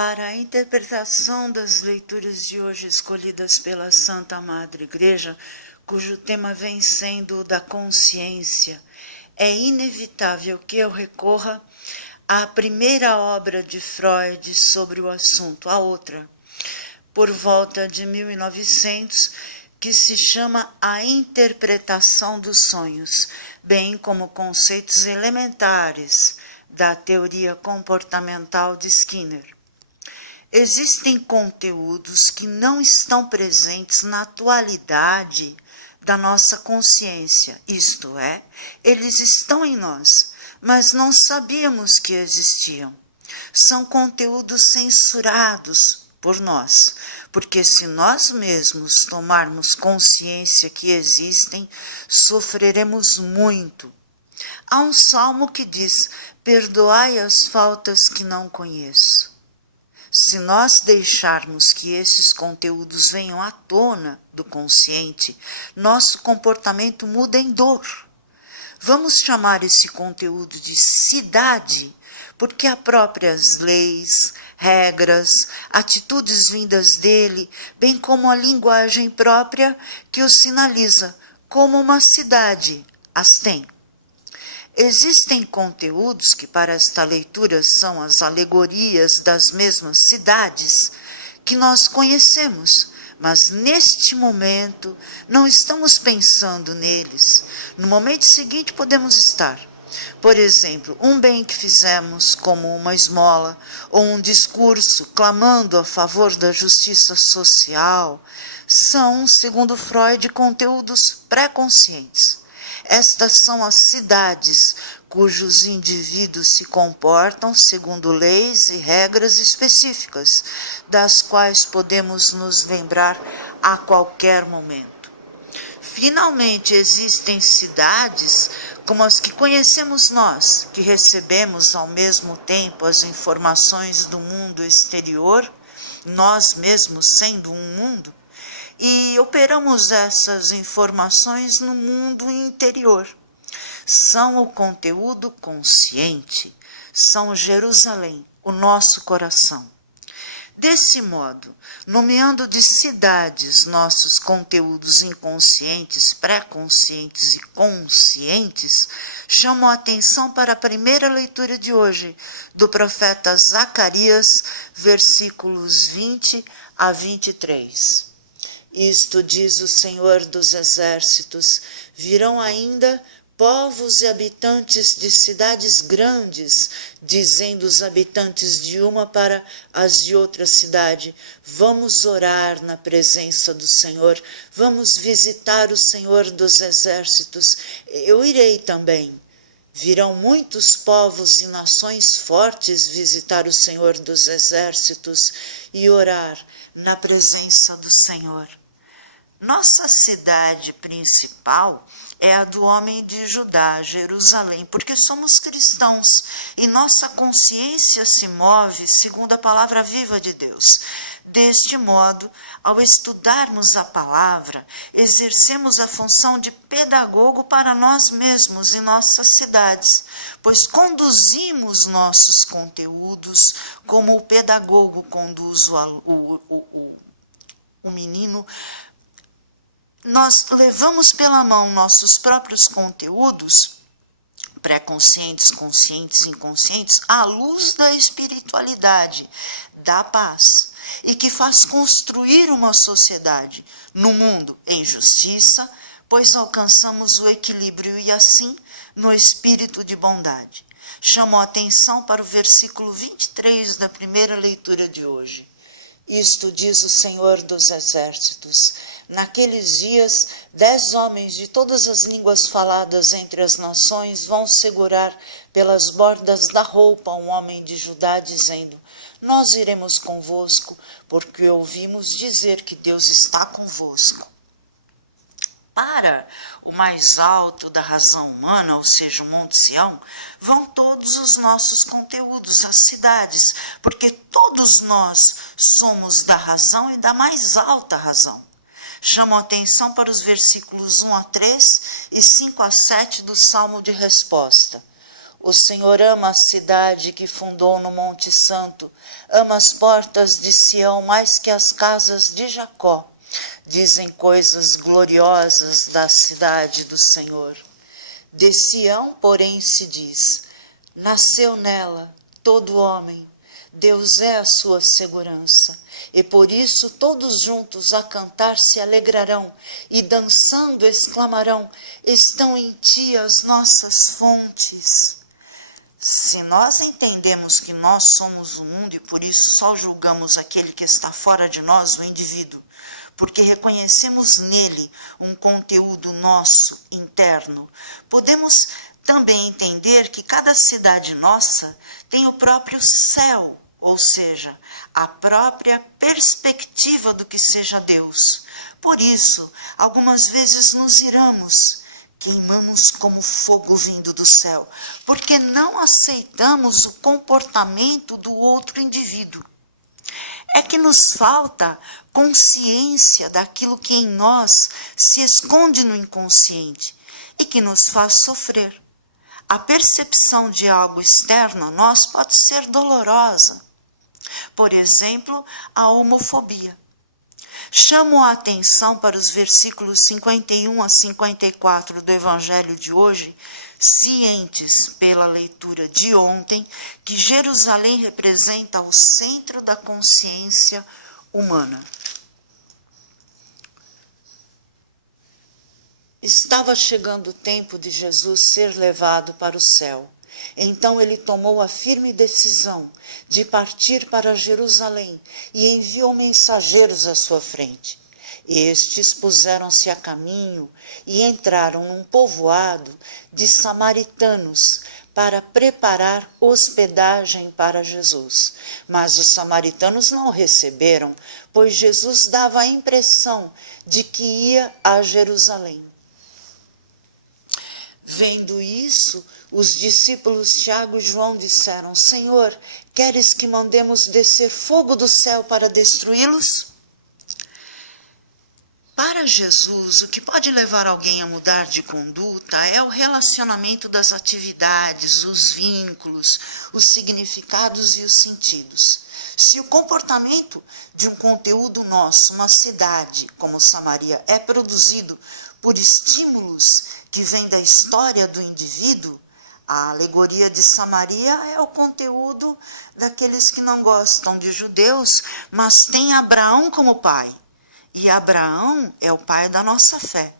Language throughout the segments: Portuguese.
Para a interpretação das leituras de hoje escolhidas pela Santa Madre Igreja, cujo tema vem sendo o da consciência, é inevitável que eu recorra à primeira obra de Freud sobre o assunto, a outra, por volta de 1900, que se chama A Interpretação dos Sonhos, bem como conceitos elementares da teoria comportamental de Skinner. Existem conteúdos que não estão presentes na atualidade da nossa consciência, isto é, eles estão em nós, mas não sabíamos que existiam. São conteúdos censurados por nós, porque se nós mesmos tomarmos consciência que existem, sofreremos muito. Há um salmo que diz: perdoai as faltas que não conheço. Se nós deixarmos que esses conteúdos venham à tona do consciente, nosso comportamento muda em dor. Vamos chamar esse conteúdo de cidade, porque há próprias leis, regras, atitudes vindas dele, bem como a linguagem própria que o sinaliza, como uma cidade as tem. Existem conteúdos que para esta leitura são as alegorias das mesmas cidades que nós conhecemos, mas neste momento não estamos pensando neles. No momento seguinte podemos estar. Por exemplo, um bem que fizemos, como uma esmola, ou um discurso clamando a favor da justiça social, são, segundo Freud, conteúdos pré-conscientes. Estas são as cidades cujos indivíduos se comportam segundo leis e regras específicas, das quais podemos nos lembrar a qualquer momento. Finalmente, existem cidades como as que conhecemos nós, que recebemos ao mesmo tempo as informações do mundo exterior, nós mesmos sendo um mundo, e operamos essas informações no mundo interior. São o conteúdo consciente, são Jerusalém, o nosso coração. Desse modo, nomeando de cidades nossos conteúdos inconscientes, pré-conscientes e conscientes, chamo a atenção para a primeira leitura de hoje, do profeta Zacarias, versículos 20 a 23. Isto diz o Senhor dos Exércitos: virão ainda povos e habitantes de cidades grandes, dizendo os habitantes de uma para as de outra cidade: vamos orar na presença do Senhor, vamos visitar o Senhor dos Exércitos, eu irei também. Virão muitos povos e nações fortes visitar o Senhor dos Exércitos e orar na presença do Senhor. Nossa cidade principal é a do homem de Judá, Jerusalém, porque somos cristãos e nossa consciência se move segundo a palavra viva de Deus. Deste modo, ao estudarmos a palavra, exercemos a função de pedagogo para nós mesmos e nossas cidades, pois conduzimos nossos conteúdos como o pedagogo conduz o menino. Nós levamos pela mão nossos próprios conteúdos, pré-conscientes, conscientes, inconscientes, à luz da espiritualidade, da paz, e que faz construir uma sociedade no mundo em justiça, pois alcançamos o equilíbrio e assim no espírito de bondade. Chamo a atenção para o versículo 23 da primeira leitura de hoje. Isto diz o Senhor dos Exércitos: naqueles dias, 10 homens de todas as línguas faladas entre as nações vão segurar pelas bordas da roupa um homem de Judá, dizendo: nós iremos convosco, porque ouvimos dizer que Deus está convosco. Para o mais alto da razão humana, ou seja, o Monte Sião, vão todos os nossos conteúdos, as cidades, porque todos nós somos da razão e da mais alta razão. Chamo a atenção para os versículos 1 a 3 e 5 a 7 do Salmo de Resposta. O Senhor ama a cidade que fundou no Monte Santo, ama as portas de Sião mais que as casas de Jacó. Dizem coisas gloriosas da cidade do Senhor. De Sião, porém, se diz: nasceu nela todo homem, Deus é a sua segurança. E por isso todos juntos a cantar se alegrarão, e dançando exclamarão: estão em ti as nossas fontes. Se nós entendemos que nós somos o mundo e por isso só julgamos aquele que está fora de nós, o indivíduo, porque reconhecemos nele um conteúdo nosso, interno, podemos também entender que cada cidade nossa tem o próprio céu, ou seja, a própria perspectiva do que seja Deus. Por isso, algumas vezes nos iramos, queimamos como fogo vindo do céu, porque não aceitamos o comportamento do outro indivíduo. É que nos falta consciência daquilo que em nós se esconde no inconsciente e que nos faz sofrer. A percepção de algo externo a nós pode ser dolorosa. Por exemplo, a homofobia. Chamo a atenção para os versículos 51 a 54 do Evangelho de hoje, cientes pela leitura de ontem que Jerusalém representa o centro da consciência humana. Estava chegando o tempo de Jesus ser levado para o céu. Então ele tomou a firme decisão de partir para Jerusalém e enviou mensageiros à sua frente. Estes puseram-se a caminho e entraram num povoado de samaritanos para preparar hospedagem para Jesus. Mas os samaritanos não o receberam, pois Jesus dava a impressão de que ia a Jerusalém. Vendo isso, os discípulos Tiago e João disseram: Senhor, queres que mandemos descer fogo do céu para destruí-los? Para Jesus, o que pode levar alguém a mudar de conduta é o relacionamento das atividades, os vínculos, os significados e os sentidos. Se o comportamento de um conteúdo nosso, uma cidade como Samaria, é produzido por estímulos que vêm da história do indivíduo, a alegoria de Samaria é o conteúdo daqueles que não gostam de judeus, mas tem Abraão como pai. E Abraão é o pai da nossa fé.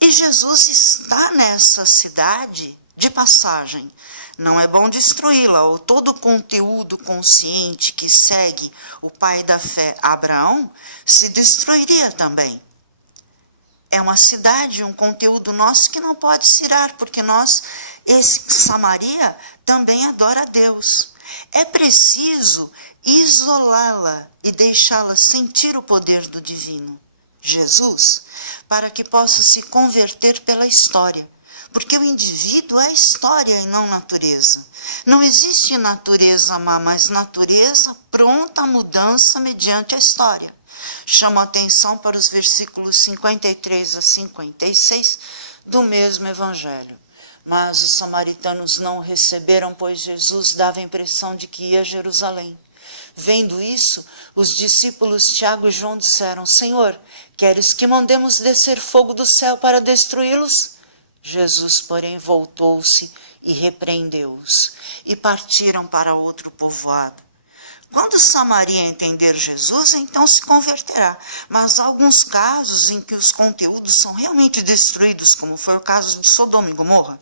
E Jesus está nessa cidade de passagem. Não é bom destruí-la, ou todo o conteúdo consciente que segue o pai da fé, Abraão, se destruiria também. É uma cidade, um conteúdo nosso que não pode se irar, porque Samaria também adora a Deus. É preciso isolá-la e deixá-la sentir o poder do divino, Jesus, para que possa se converter pela história. Porque o indivíduo é história e não natureza. Não existe natureza má, mas natureza pronta à mudança mediante a história. Chamo a atenção para os versículos 53 a 56 do mesmo Evangelho. Mas os samaritanos não o receberam, pois Jesus dava a impressão de que ia a Jerusalém. Vendo isso, os discípulos Tiago e João disseram: Senhor, queres que mandemos descer fogo do céu para destruí-los? Jesus, porém, voltou-se e repreendeu-os, e partiram para outro povoado. Quando Samaria entender Jesus, então se converterá. Mas há alguns casos em que os conteúdos são realmente destruídos, como foi o caso de Sodoma e Gomorra.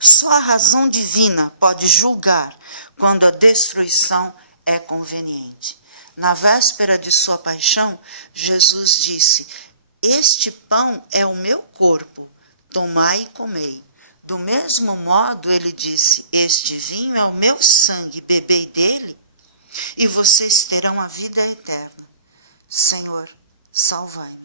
Só a razão divina pode julgar quando a destruição é conveniente. Na véspera de sua paixão, Jesus disse: Este pão é o meu corpo, tomai e comei. Do mesmo modo, ele disse: Este vinho é o meu sangue, bebei dele, e vocês terão a vida eterna. Senhor, salvai-nos.